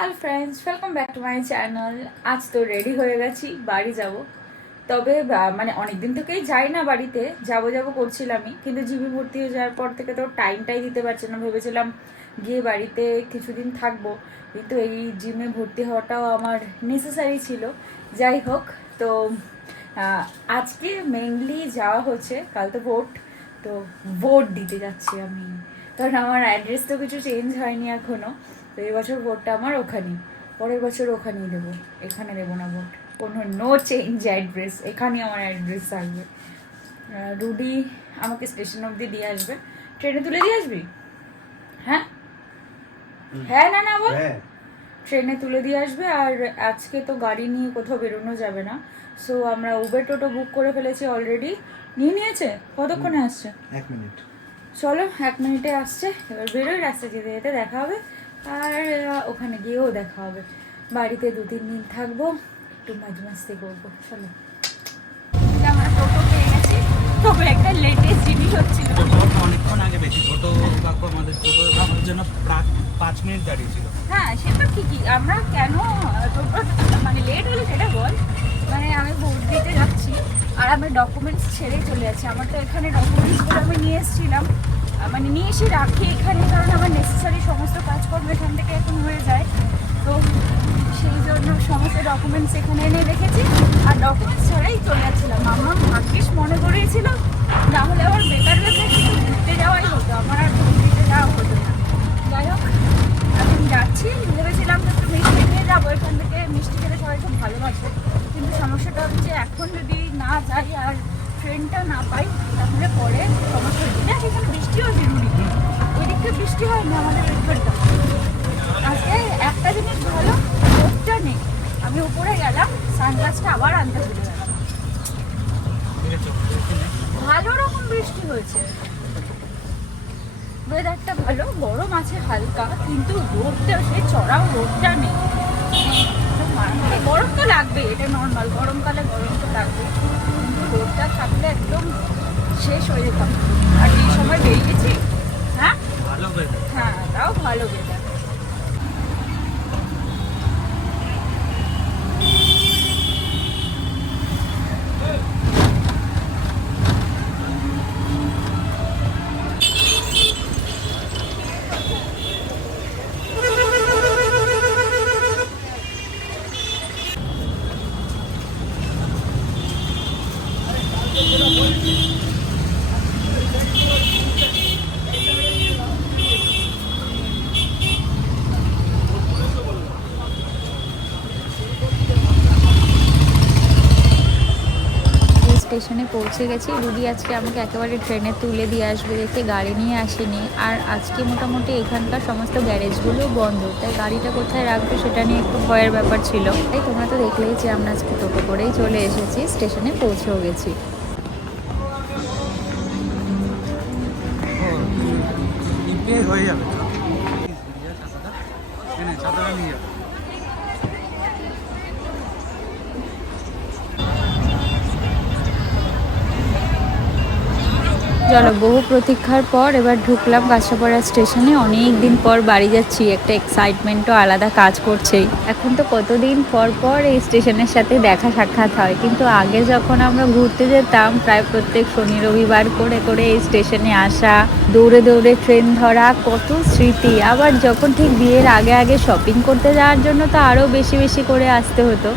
Hello friends, welcome back to my channel. আজ তো ready হয়ে গেছি, বাড়ি যাব। তবে মানে অনেকদিন থেকেই যাই না বাড়িতে, যাব করছিলামই, কিন্তু জিবি ভর্তি হয়ে যাওয়ার পর থেকে তো টাইমটাই দিতে পারছি না। ভেবেছিলাম গিয়ে বাড়িতে কিছুদিন থাকবো, কিন্তু এই জিমে ভর্তি হওয়াটাও আমার নেসেসারি ছিল। যাই হোক, তো আজকে মেইনলি যাওয়া হচ্ছে, কাল তো ভোট, তো ভোট দিতে যাচ্ছি আমি। কারণ আমার অ্যাড্রেস তো কিছু চেঞ্জ হয়নি এখনও। তো এই বছর ভোটটা আমার ওখানেই, পরের বছর ওখানেই দেবো, এখানে দেবো না ভোট। কোনো নো চেঞ্জ অ্যাড্রেস, এখানেই আমার অ্যাড্রেস থাকবে। রুডি আমাকে স্টেশন অবধি দিয়ে আসবে। ট্রেনে তুলে দিয়ে আসবি? হ্যাঁ হ্যাঁ, না না বল। ট্রেনে তুলে দিয়ে আসবে। আর আজকে তো গাড়ি নিয়ে কোথাও বেরোনো যাবে না, সো আমরা উবের টোটো বুক করে ফেলেছি অলরেডি। নিয়েছে। কতক্ষণে আসছে? 1 মিনিট। চলো, 1 মিনিটে আসছে। এবার বেরোই, রাস্তা যেতে যেতে দেখা হবে। আর ওখানে গিয়েও দেখা হবে। বাড়িতে 2-3 দিন থাকবো, একটু মাঝমাস্তি করবো। চলো, আমরা টোটো পেয়ে গেছি। তবে একটা লেটেস্ট জিনিস হচ্ছিল, অনেকক্ষণ আগে বেশি টোটো কাকু আমাদের টোটো আমার জন্য 5 মিনিট দাঁড়িয়েছিল। হ্যাঁ সেটা ঠিকই। আমরা কেন টোটো মানে লেট হলো সেটা বল। মানে আমি ভোট দিতে যাচ্ছি আর আমি ডকুমেন্টস ছেড়েই চলে যাচ্ছি। আমার তো এখানে ডকুমেন্টসগুলো আমি নিয়ে এসেছিলাম, মানে নিয়ে এসে রাখি এখানে, কারণ আমার নেসেসারি সমস্ত কাজকর্ম এখান থেকে এখন হয়ে যায়। তো সেই জন্য সমস্ত ডকুমেন্টস এখানে এনে রেখেছি আর ডকুমেন্টস ছাড়াই চলে যাচ্ছিলাম। আমার ভাগ্যিস মনে করিয়েছিল, না হলে আবার বেকার বেকার কিছু ঘুরতে যাওয়াই হতো, আমার আর ভোট দিতে যাওয়া হতো না। যাই হোক, এখন যাচ্ছি। ভেবেছিলাম একটু মিষ্টি খেয়ে যাবো, এখান থেকে মিষ্টি খেতে সবাই খুব ভালোবাসে। কিন্তু সমস্যাটা হচ্ছে এখন যদি না যাই আর ট্রেনটা না পাই, তাহলে পরে সমস্যা হচ্ছে। দেখ এখানে বৃষ্টিও জরুরি, এদিকে বৃষ্টি হয় না আমাদের এখানটা। আজকে একটা জিনিস ভালো, রোদটা নেই। আমি উপরে গেলাম, সানগ্লাসটা আবার আনতে ভুলে গেলাম। ভালো রকম বৃষ্টি হয়েছে, ওয়েদারটা ভালো, গরম আছে হালকা, কিন্তু রোদটা সে চড়াও রোদটা নেই। গরম তো লাগবে, এটা নর্মাল, গরমকালে গরম তো লাগবে, কিন্তু রোদটা থাকলে একদম শেষ হয়ে যেতাম। আর এই সময় বেরিয়েছি। হ্যাঁ হ্যাঁ, তাও ভালো ওয়েদার। স্টেশনে পৌঁছে গেছি। রুডি আজকে আমাকে একেবারে ট্রেনে তুলে দিয়ে আসবে দেখে গাড়ি নিয়ে আসেনি। আর আজকে মোটামুটি এখানকার সমস্ত গ্যারেজগুলো বন্ধ, তাই গাড়িটা কোথায় রাখবে সেটা নিয়ে একটু ভয়ের ব্যাপার ছিল। তাই তোমরা তো দেখলেই যে আমরা আজকে টোটো করেই চলে এসেছি, স্টেশনে পৌঁছেও গেছি। হয়ে যাবে নিয়ে যাবে। চলো, বহু প্রতীক্ষার পর এবার ঢুকলাম কাঁচরাপাড়া স্টেশনে। অনেক দিন পর বাড়ি যাচ্ছি, একটা এক্সাইটমেন্টও আলাদা কাজ করছেই। এখন তো কতদিন পর পর এই স্টেশনের সাথে দেখা সাক্ষাৎ হয়, কিন্তু আগে যখন আমরা ঘুরতে যেতাম প্রায় প্রত্যেক শনি রবিবার করে করে এই স্টেশনে আসা, দৌড়ে দৌড়ে ট্রেন ধরা, কত স্মৃতি। আবার যখন ঠিক বিয়ের আগে আগে শপিং করতে যাওয়ার জন্য তো আরও বেশি বেশি করে আসতে হতো।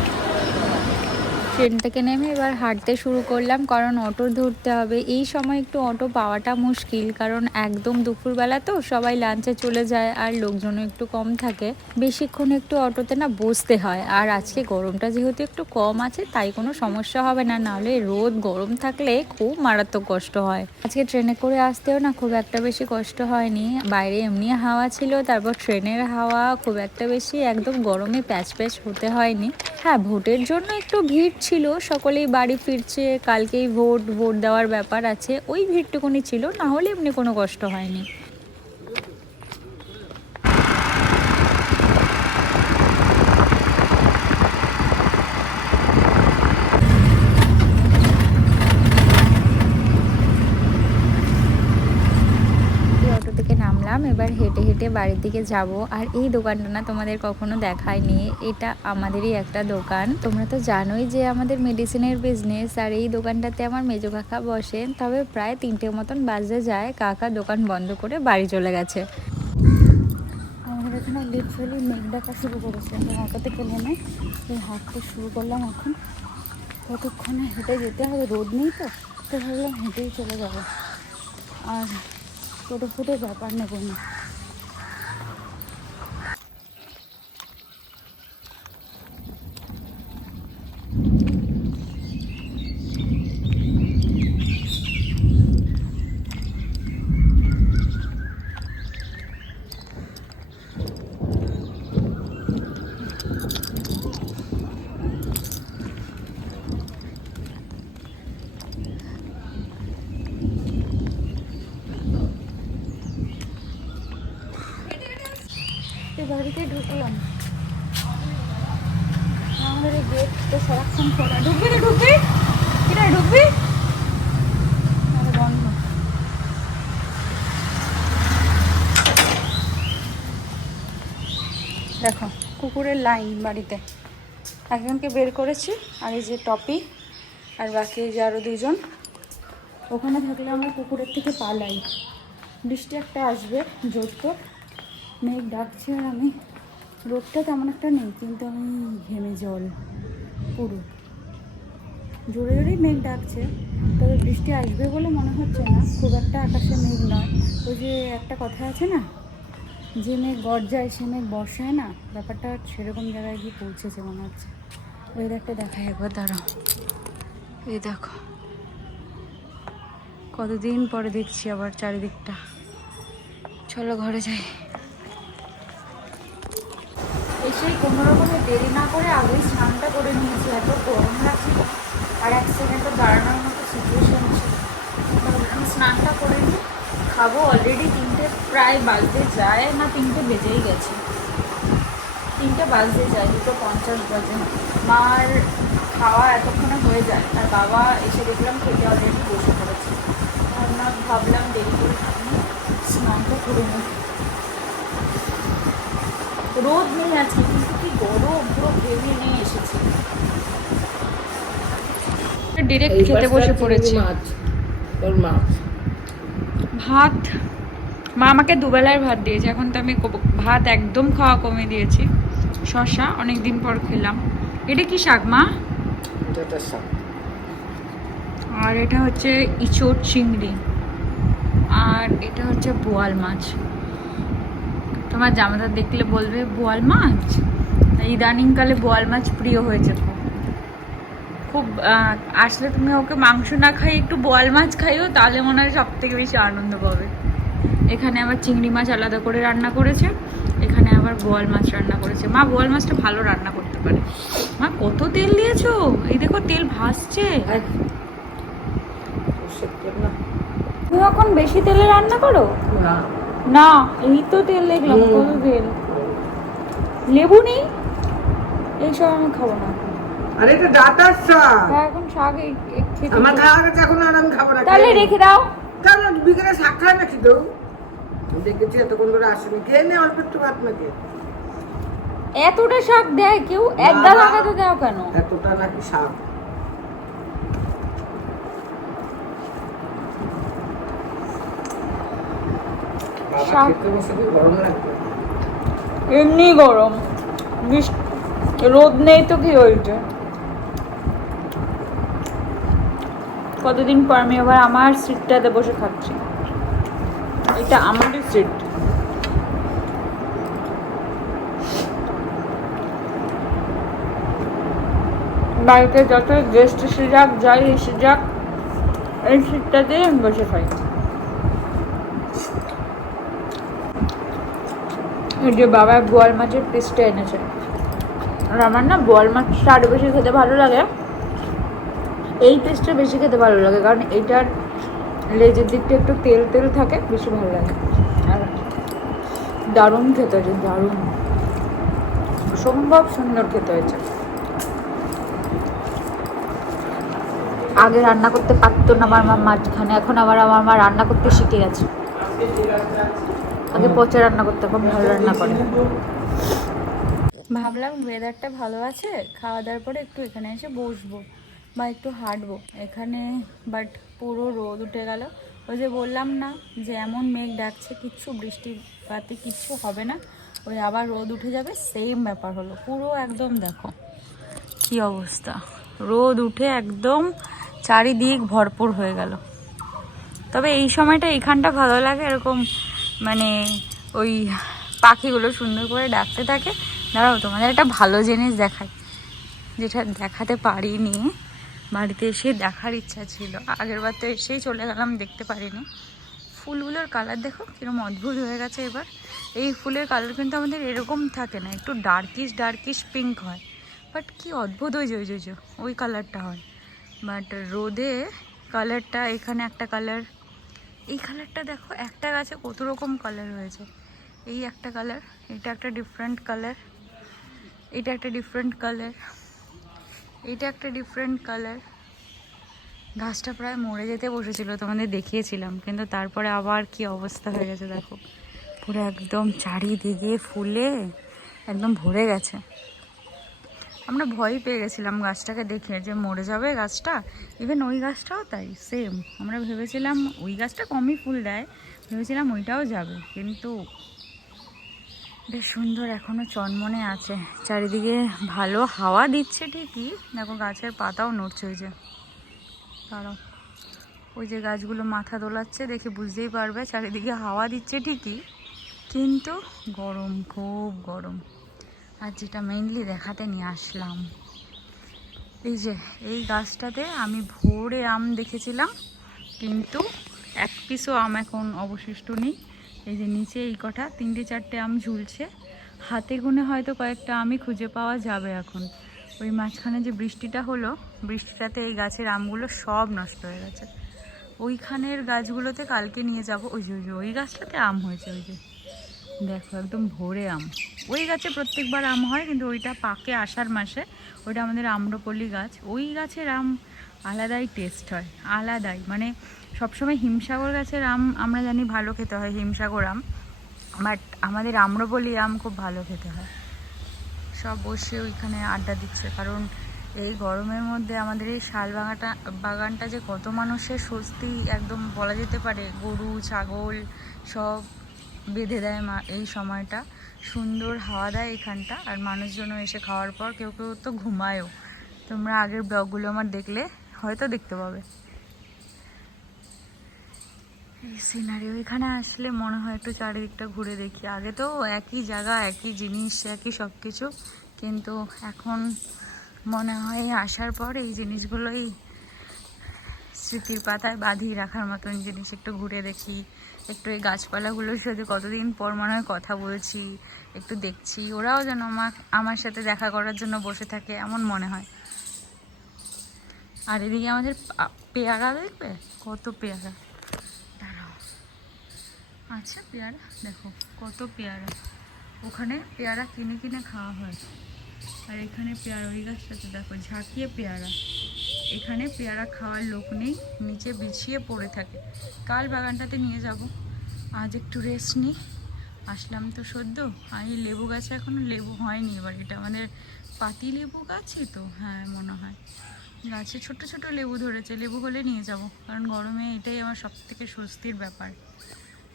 ট্রেন থেকে নেমে এবার হাঁটতে শুরু করলাম, কারণ অটো ধরতে হবে। এই সময় একটু অটো পাওয়াটা মুশকিল, কারণ একদম দুপুরবেলা তো সবাই লাঞ্চে চলে যায় আর লোকজনও একটু কম থাকে। বেশিক্ষণ একটু অটোতে না বসতে হয়। আর আজকে গরমটা যেহেতু একটু কম আছে, তাই কোনো সমস্যা হবে না, নাহলে রোদ গরম থাকলে খুব মারাত্মক কষ্ট হয়। আজকে ট্রেনে করে আসতেও না খুব একটা বেশি কষ্ট হয়নি। বাইরে এমনি হাওয়া ছিল, তারপর ট্রেনের হাওয়া খুব একটা বেশি একদম গরমে প্যাচ প্যাচ হতে হয়নি। হ্যাঁ, ভোটের জন্য একটু ভিড় ছিল, সকলেই বাড়ি ফিরছে, কালকেই ভোট দেওয়ার ব্যাপার আছে, ওই ভিড়টুকুনি ছিল, না হলে এমনি কোনো কষ্ট হয়নি। অটো থেকে নামলাম, এবার হেঁটে হেঁটে হেঁটে বাড়ির দিকে যাব। আর এই দোকানটা না তোমাদের কখনো দেখায়নি, এটা আমাদেরই একটা দোকান। তোমরা তো জানোই যে আমাদের মেডিসিনের বিজনেস, আর এই দোকানটাতে আমার মেজো কাকা বসেন। তবে প্রায় 3টে মতন বাজে যায়, কাকা দোকান বন্ধ করে বাড়ি চলে গেছে। আমাদের এখানে লিটারালি মেঘ ডাকা শুরু করেছে, অটো থেকে নেমে এই হাঁটতে শুরু করলাম। এখন কতক্ষণে হেঁটে যেতে হবে, রোদ নেই তো ভাবলাম হেঁটেই চলে যাবো, আর টোটো ফোটো ব্যাপার নেবো না। বাড়িতে ঢুকলাম, আমাদের গেট তো সারাক্ষণ খোলা। ঢুকবি তো ঢুকবি, কিনা ঢুকবি, বন্ধ। দেখো কুকুরের লাইন বাড়িতে, একজনকে বের করেছি, আর এই যে টপি, আর বাকি এই যে আরও 2জন। ওখানে থাকলে আমরা কুকুরের থেকে পালাই। বৃষ্টি একটা আসবে জোর তো, মেঘ ডাকছে, আর আমি, রোদটা তেমন একটা নেই কিন্তু আমি ঘেমে জল পুরো, জোরে জোরেই মেঘ ডাকছে। তবে বৃষ্টি আসবে বলে মনে হচ্ছে না, খুব একটা আকাশে মেঘ নয়। ওই যে একটা কথা আছে না, যে মেঘ গর্জায় সে মেঘ বর্ষায় না, ব্যাপারটা সেরকম জায়গায় গিয়ে পৌঁছেছে মনে হচ্ছে। ওয়েদারটা দেখায় একবার, দাঁড়াও। এই দেখো, কতদিন পরে দেখছি আবার চারিদিকটা। চলো ঘরে যাই। এসেই কোনো রকমে দেরি না করে আগেই স্নানটা করে নিয়েছি, এত গরম লাগছিল, আর 1 সেকেন্ডও দাঁড়ানোর মতো সিচুয়েশন ছিল। আমি স্নানটা করে নিই, খাবো। অলরেডি 3টে প্রায় বাজতে যায় না, 3টে বেজেই গেছে, 3টে বাজতে যায়, 2:50 বাজে। মার খাওয়া এতক্ষণে হয়ে যায়, আর বাবা এসে দেখলাম খেতে অলরেডি বসে পড়েছে। ভাবলাম দেরি করে খাবো, স্নানটা করে নিই। রোদ নেই আজকে, কিন্তু কি গরম, পুরো ঘেমে নিয়ে এসেছি। ডিরেক্ট খেতে বসে পড়েছি। ভাত, মা আমাকে দুবেলার ভাত দিয়েছে, এখন তো আমি ভাত একদম খাওয়া কমে দিয়েছি। শশা অনেকদিন পর খেলাম। এটা কি শাক মা? আর এটা হচ্ছে ইচোড় চিংড়ি, আর এটা হচ্ছে বোয়াল মাছ। তোমার জামাতা দেখলে বলবে বোয়াল মাছ। ইদানিংকালে বোয়াল মাছ প্রিয় হয়েছে খুব। আসলে তুমি ওকে মাংস না খাই একটু বোয়াল মাছ খাইও, তাহলে মনে হয় সব থেকে বেশি আনন্দ পাবে। এখানে আবার চিংড়ি মাছ আলাদা করে রান্না করেছে, এখানে আবার বোয়াল মাছ রান্না করেছে। মা বোয়াল মাছটা ভালো রান্না করতে পারে। মা কত তেল দিয়েছো, এই দেখো তেল ভাসছে। তুমি এখন বেশি তেলে রান্না করো না? এই তো তেল দেখলাম, কত তেল। লেবু নেই, এইসব আমি খাবো না। আরে এটা ডাটার শাক। হ্যাঁ এখন শাক খেতে আমার খাওয়া গেছে, এখন আর আমি খাবো না। তাহলে রেখে দাও। তাহলে বিকেলে শাক খায় নাকি তো? দেখেছি এতক্ষণ ধরে আসেনি, খেয়ে নে অল্প একটু ভাত নাকি। এতটা শাক দেয় কেউ? এক গাদা গাদা দাও কেন? এতটা নাকি শাক? গরম লাগবে, এমনি গরম, রোদ নেই তো কি হয়েছে। কতদিন পর আমি আবার আমার সিটটাতে বসে খাচ্ছি, এটা আমারই সিট। বাড়িতে যত গেস্ট এসে যাক, যাই এসে যাক, এই সিটটাতে আমি বসে খাই। এই যে বাবা বোয়াল মাছের পিসটা এনেছে, আর আমার না বোয়াল মাছটা আরও বেশি খেতে ভালো লাগে। এই পিসটা বেশি খেতে ভালো লাগে, কারণ এইটার লেজের দিকটা একটু তেল তেল থাকে, বেশি ভালো লাগে। আর দারুণ খেতে হয়েছে, দারুণ, অসম্ভব সুন্দর খেতে হয়েছে। আগে রান্না করতে পারতো না আমার মা মাঝখানে, এখন আবার আমার মা রান্না করতে শিখে গেছে। আগে পচা রান্না করতে হবে, ভালো রান্না করে। ভাবলাম ওয়েদারটা ভালো আছে, খাওয়া দাওয়ার পরে একটু এখানে এসে বসবো বা একটু হাঁটবো এখানে, বাট পুরো রোদ উঠে গেল। ওই যে বললাম না যে এমন মেঘ ডাকছে, কিচ্ছু বৃষ্টিপাতে কিচ্ছু হবে না, ওই আবার রোদ উঠে যাবে, সেম ব্যাপার হলো। পুরো একদম দেখো কি অবস্থা, রোদ উঠে একদম চারিদিক ভরপুর হয়ে গেল। তবে এই সময়টা এইখানটা ভালো লাগে, এরকম মানে ওই পাখিগুলো সুন্দর করে ডাকতে থাকে। দাঁড়াও তোমাদের একটা ভালো জিনিস দেখাই, যেটা দেখাতে পারিনি, বাড়িতে এসে দেখার ইচ্ছা ছিল, আগের বার তো এসেই চলে গেলাম, দেখতে পারিনি। ফুলগুলোর কালার দেখো কিরকম অদ্ভুত হয়ে গেছে এবার। এই ফুলের কালার কিন্তু আমাদের এরকম থাকে না, একটু ডার্কিশ পিঙ্ক হয়, বাট কি অদ্ভুত ওই যে ওই কালারটা হয়। বাট রোদে কালারটা, এখানে একটা কালার, এই কালারটা দেখো, একটা গাছে কত রকম কালার হয়েছে। এই একটা কালার, এটা একটা ডিফারেন্ট কালার, এটা একটা ডিফারেন্ট কালার, এটা একটা ডিফারেন্ট কালার। গাছটা প্রায় মরে যেতে বসেছিল, তোমাদের দেখিয়েছিলাম, কিন্তু তারপরে আবার কি অবস্থা হয়ে গেছে দেখো, পুরো একদম চারিদিকে ফুলে একদম ভরে গেছে। আমরা ভয় পেয়ে গেছিলাম গাছটাকে দেখে যে মরে যাবে গাছটা। ইভেন ওই গাছটাও তাই সেম, আমরা ভেবেছিলাম ওই গাছটা কমই ফুল দেয়, ভেবেছিলাম ওইটাও যাবে, কিন্তু বেশ সুন্দর এখনো চনমনে আছে। চারিদিকে ভালো হাওয়া দিচ্ছে ঠিকই, দেখো গাছের পাতাও নড়ছে, ওই যে দাঁড়াও, ওই যে গাছগুলো মাথা দোলাচ্ছে দেখে বুঝতেই পারবে, চারিদিকে হাওয়া দিচ্ছে ঠিকই, কিন্তু গরম, খুব গরম। আর যেটা মেইনলি দেখাতে নিয়ে আসলাম, এই যে এই গাছটাতে আমি ভোরে আম দেখেছিলাম, কিন্তু এক পিসও আম এখন অবশিষ্ট নেই। এই যে নিচে এই কটা 3-4টে আম ঝুলছে, হাতে গুনে হয়তো কয়েকটা আমই খুঁজে পাওয়া যাবে এখন। ওই মাঝখানে যে বৃষ্টিটা হলো, বৃষ্টিটাতে এই গাছের আমগুলো সব নষ্ট হয়ে গেছে। ওইখানের গাছগুলোতে কালকে নিয়ে যাব, ওই যে ওই গাছটাতে আম হয়েছে, ওই যে দেখো একদম ভোরে আম। ওই গাছে প্রত্যেকবার আম হয়, কিন্তু ওইটা পাকে আষাঢ় মাসে, ওইটা আমাদের আম্রপল্লী গাছ। ওই গাছের আম আলাদাই টেস্ট হয়, আলাদাই, মানে সবসময় হিমসাগর গাছের আম আমরা জানি ভালো খেতে হয়, হিমসাগর আম, বাট আমাদের আম্রপল্লী আম খুব ভালো খেতে হয়। সব বসে ওইখানে আড্ডা দিচ্ছে, কারণ এই গরমের মধ্যে আমাদের এই শাল বাগানটা যে কত মানুষের স্বস্তি একদম বলা যেতে পারে। গরু ছাগল সব বেঁধে দেয় এই সময়টা, সুন্দর হাওয়া দেয় এখানটা, আর মানুষজনও এসে খাওয়ার পর কেউ কেউ তো ঘুমায়ও। তোমরা আগের ব্লগগুলো আমার দেখলে হয়তো দেখতে পাবে। এই সিনারি, ওইখানে আসলে মনে হয় একটু চারিদিকটা ঘুরে দেখি। আগে তো একই জায়গা, একই জিনিস, একই সব কিছু, কিন্তু এখন মনে হয় আসার পর এই জিনিসগুলোই স্মৃতির পাতায় বাঁধিয়ে রাখার মতন জিনিস। একটু ঘুরে দেখি, একটু এই গাছপালাগুলোর সাথে কতদিন পর মনে হয় কথা বলছি, একটু দেখছি, ওরাও যেন আমার সাথে দেখা করার জন্য বসে থাকে এমন মনে হয়। আর এদিকে আমাদের পেয়ারা দেখবে, কত পেয়ারা, দাঁড়াও, আচ্ছা পেয়ারা দেখো কত পেয়ারা, ওখানে পেয়ারা কিনে কিনে খাওয়া হয়, আর এখানে পেয়ারা, ওই গাছটাতে দেখো ঝাঁকিয়ে পেয়ারা। এখানে পেয়ারা খাওয়ার লোক নেই, নিচে বিছিয়ে পড়ে থাকে। কাল বাগানটাতে নিয়ে যাব, আজ একটু রেস্ট নিই। আসলাম তো সদ্য, আর এই লেবু গাছে এখনও লেবু হয়নি, এবার এটা আমাদের পাতি লেবু গাছই তো, হ্যাঁ মনে হয়, গাছে ছোট ছোট লেবু ধরেছে, লেবু হলে নিয়ে যাব, কারণ গরমে এটাই আমার সব থেকে স্বস্তির ব্যাপার।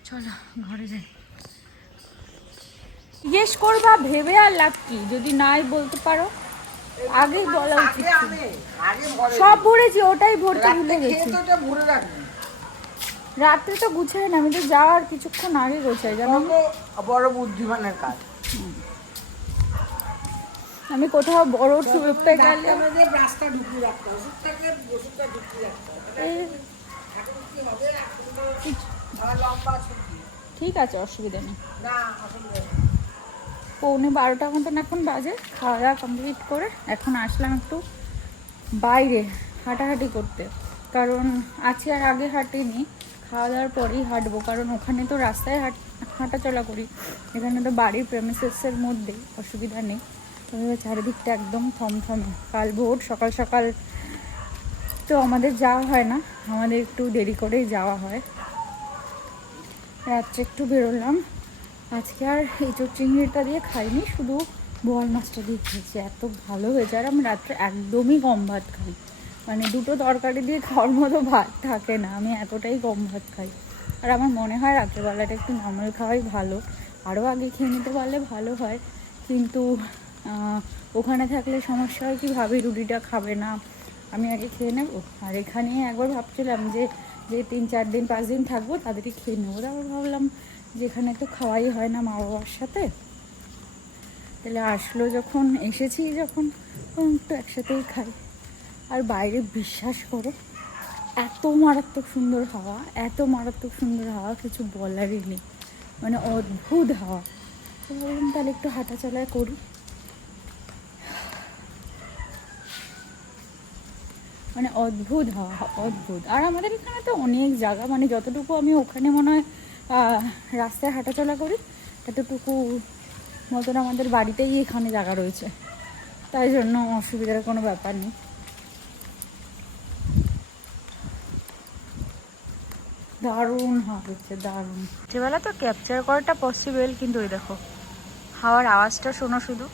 চলো ঘরে যাই। জিজ্ঞেস করবা ভেবে আর লাভ কি, যদি নাই বলতে পারো, আগেই বলা উচিত ছিল। সব ভরেছি, ওটাই ভরতে ভুলে গেছি। রাত্রে তো গুছাই না, আমি তো যাওয়ার কিছুক্ষণ আগে গোছাই, জানো, বড় বুদ্ধিমানের কাজ। আমি কোথাও বড় ট্রিপে গেলে ঠিক আছে, অসুবিধা নেই। 11:45 মতন এখন বাজে, খাওয়া দাওয়া কমপ্লিট করে এখন আসলাম একটু বাইরে হাঁটাহাঁটি করতে, কারণ আজকে আর আগে হাঁটিনি, খাওয়া দাওয়ার পরেই হাঁটবো, কারণ ওখানে তো রাস্তায় হাঁটাচলা করি, এখানে তো বাড়ির প্রেমিসেসের মধ্যেই, অসুবিধা নেই। তবে চারিদিকটা একদম থমথমে। কাল ভোর সকাল সকাল তো আমাদের যাওয়া হয় না, আমাদের একটু দেরি করেই যাওয়া হয়। রাত্রে একটু বেরোলাম, আজকে আর এঁচোড় চিংড়িটা দিয়ে খাইনি, শুধু বোয়াল মাছটা দিয়ে খেয়েছি। এত ভালো হয়েছে। আর আমি রাত্রে একদমই কম ভাত খাই, মানে দুটো তরকারি দিয়ে খাওয়ার মতো ভাত থাকে না, আমি এতটাই কম ভাত খাই। আর আমার মনে হয় রাত্রেবেলাটা একটু নর্মাল খাওয়াই ভালো, আরও আগে খেয়ে নিতে পারলে ভালো হয়। কিন্তু ওখানে থাকলে সমস্যা হয় কি, ভাবি রুটিটা খাবে না, আমি আগে খেয়ে নেবো। আর এখানে একবার ভাবছিলাম যে 3-4 দিন 5 দিন থাকবো তাদেরই খেয়ে নেবো। তারপর ভাবলাম যেখানে তো খাওয়াই হয় না মা বাবার সাথে, তাহলে আসলো যখন, এসেছি যখন, একটু একসাথেই খাই। আর বাইরে বিশ্বাস করো এত মারাত্মক সুন্দর হাওয়া, এত মারাত্মক সুন্দর হাওয়া, কিছু বলারই নেই, মানে অদ্ভুত হাওয়া। তো বললাম তাহলে একটু হাঁটাচলা করি। মানে অদ্ভুত হাওয়া, অদ্ভুত। আর আমাদের এখানে তো অনেক জায়গা, মানে যতটুকু আমি ওখানে মনে হয় রাস্তায় হাঁটাচলা করি এতটুকু মতন আমাদের বাড়িতেই এখানে জায়গা রয়েছে, তাই জন্য অসুবিধার কোনো ব্যাপার নেই। দারুণ হাওয়া হচ্ছে, দারুণ। যেবেলা তো ক্যাপচার করাটা পসিবল, কিন্তু ওই দেখো হাওয়ার আওয়াজটা শোনো শুধু।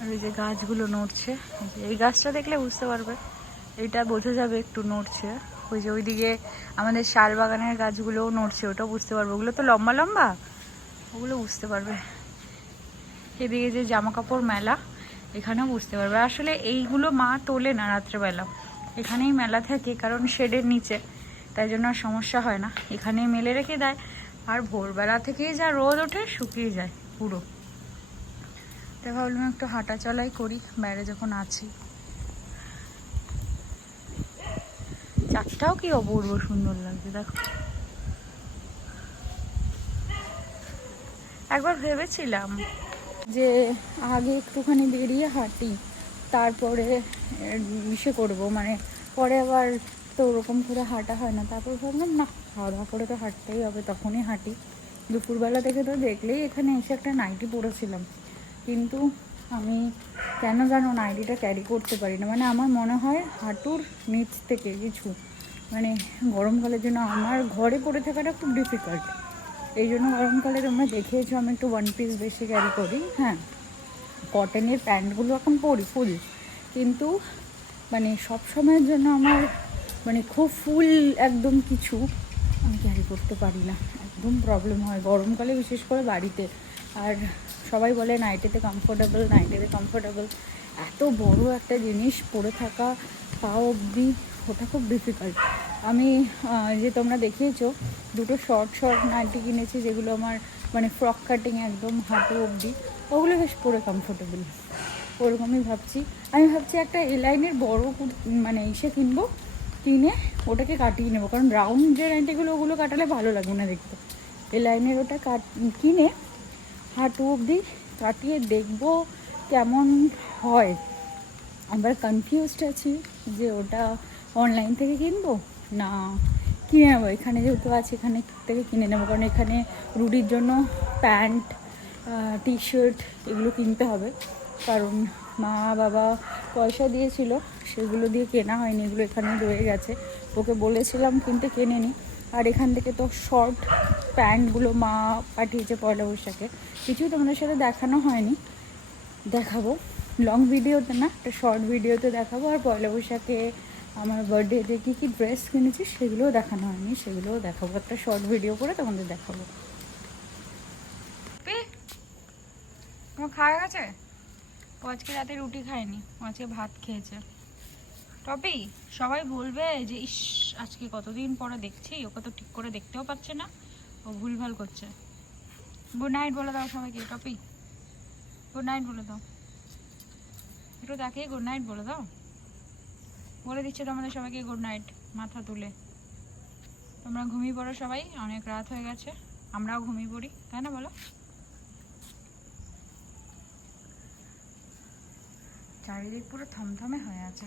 আর ওই যে গাছগুলো নড়ছে, এই গাছটা দেখলে বুঝতে পারবে, এইটা বোঝা যাবে একটু নড়ছে। ওই যে ওইদিকে আমাদের শাল বাগানের গাছগুলোও নড়ছে, ওটাও বুঝতে পারবে, ওগুলো তো লম্বা লম্বা, ওগুলো বুঝতে পারবে। এদিকে যে জামা কাপড় মেলা, এখানেও বুঝতে পারবে। আসলে এইগুলো মা তোলে না রাত্রেবেলা, এখানেই মেলা থাকে, কারণ শেডের নিচে, তাই জন্য আর সমস্যা হয় না, এখানেই মেলে রেখে দেয়। আর ভোরবেলা থেকেই যা রোদ ওঠে শুকিয়ে যায় পুরো। তাই ভাবলাম একটু হাঁটা চলাই করি বাইরে যখন আছি। চারটাও কি অপূর্ব সুন্দর লাগছে দেখো। একবার ভেবেছিলাম যে আগে একটুখানি বেরিয়ে হাঁটি, তারপরে ইসে করবো, মানে পরে আবার তো ওরকম করে হাঁটা হয় না। তারপর ভাবলাম না, খাওয়া দাওয়া করে তো হাঁটতেই হবে, তখনই হাঁটি। দুপুরবেলা থেকে তো দেখলেই এখানে এসে একটা নাইটি পরেছিলাম, কিন্তু আমি কেন জানো নাইটিটা ক্যারি করতে পারি না, মানে আমার মনে হয় হাঁটুর নিচ থেকে কিছু, মানে গরমকালের জন্য আমার ঘরে পরে থাকাটা খুব ডিফিকাল্ট। এই জন্য গরমকালে তোমরা দেখেছো আমি একটু 1 পিস বেশি ক্যারি করি। হ্যাঁ, কটনের প্যান্টগুলো এখন পরি ফুল, কিন্তু মানে সব সময়ের জন্য আমার মানে খুব ফুল একদম কিছু আমি ক্যারি করতে পারি না, একদম প্রবলেম হয় গরমকালে, বিশেষ করে বাড়িতে। আর সবাই বলে নাইটিতে কমফোর্টেবল, নাইটিতে কমফোর্টেবল, এত বড় একটা জিনিস পরে থাকা পাও অবধি, ওটা খুব ডিফিকাল্ট। আমি যে তোমরা দেখিয়েছো দুটো শর্ট নাইটি কিনেছি, যেগুলো আমার মানে ফ্রক কাটিং একদম হাঁটু অবধি, ওগুলো বেশ পরে কমফোর্টেবল। ওরকমই ভাবছি, আমি ভাবছি একটা এলাইনের বড় মানে ইসে কিনবো, কিনে ওটাকে কাটিয়ে নেবো, কারণ রাউন্ড যে নাইটিগুলো ওগুলো কাটালে ভালো লাগে না দেখতে। এলাইনের ওটা কিনে হাঁটু অবধি কাটিয়ে দেখবো কেমন হয়। আবার কনফিউজড আছি যে ওটা অনলাইন থেকে কিনবো না কিনে নেবো, এখানে যেহেতু আছে এখানে থেকে কিনে নেবো, কারণ এখানে রুটির জন্য প্যান্ট, টি শার্ট এগুলো কিনতে হবে, কারণ মা বাবা পয়সা দিয়েছিল, সেগুলো দিয়ে কেনা হয়নি, এগুলো এখানে রয়ে গেছে। ওকে বলেছিলাম কিনতে, কেনেনি। আর এখান থেকে তো শর্ট প্যান্টগুলো মা পাঠিয়েছে পয়লা বৈশাখে, কিছুই তোমাদের সাথে দেখানো হয়নি, দেখাবো লং ভিডিওতে না, একটা শর্ট ভিডিওতে দেখাবো। আর পয়লা বৈশাখে আমার বার্থডেতে কী কী ড্রেস কিনেছি সেগুলোও দেখানো হয়নি, সেগুলোও দেখাবো, একটা শর্ট ভিডিও করে তোমাদের দেখাবো। তোমার খাওয়া গেছে? ও আজকে রাতে রুটি খায়নি, ও আজকে ভাত খেয়েছে। টপি, সবাই বলবে যে ইস আজকে কতদিন পরে দেখছি, ওকে তো ঠিক করে দেখতেও পাচ্ছে না, ও ভুলভাল করছে। গুড নাইট বলে দাও সবাইকে। টপি, গুড নাইট বলে দাও, একটু দেখে গুড নাইট বলে দাও। বলে দিচ্ছে তোমাদের সবাইকে গুড নাইট মাথা তুলে। তোমরা ঘুমিয়ে পড়ো সবাই, অনেক রাত হয়ে গেছে, আমরাও ঘুমিয়ে পড়ি, তাই না বলো? চারিদিক পুরো থমথমে হয়ে আছে।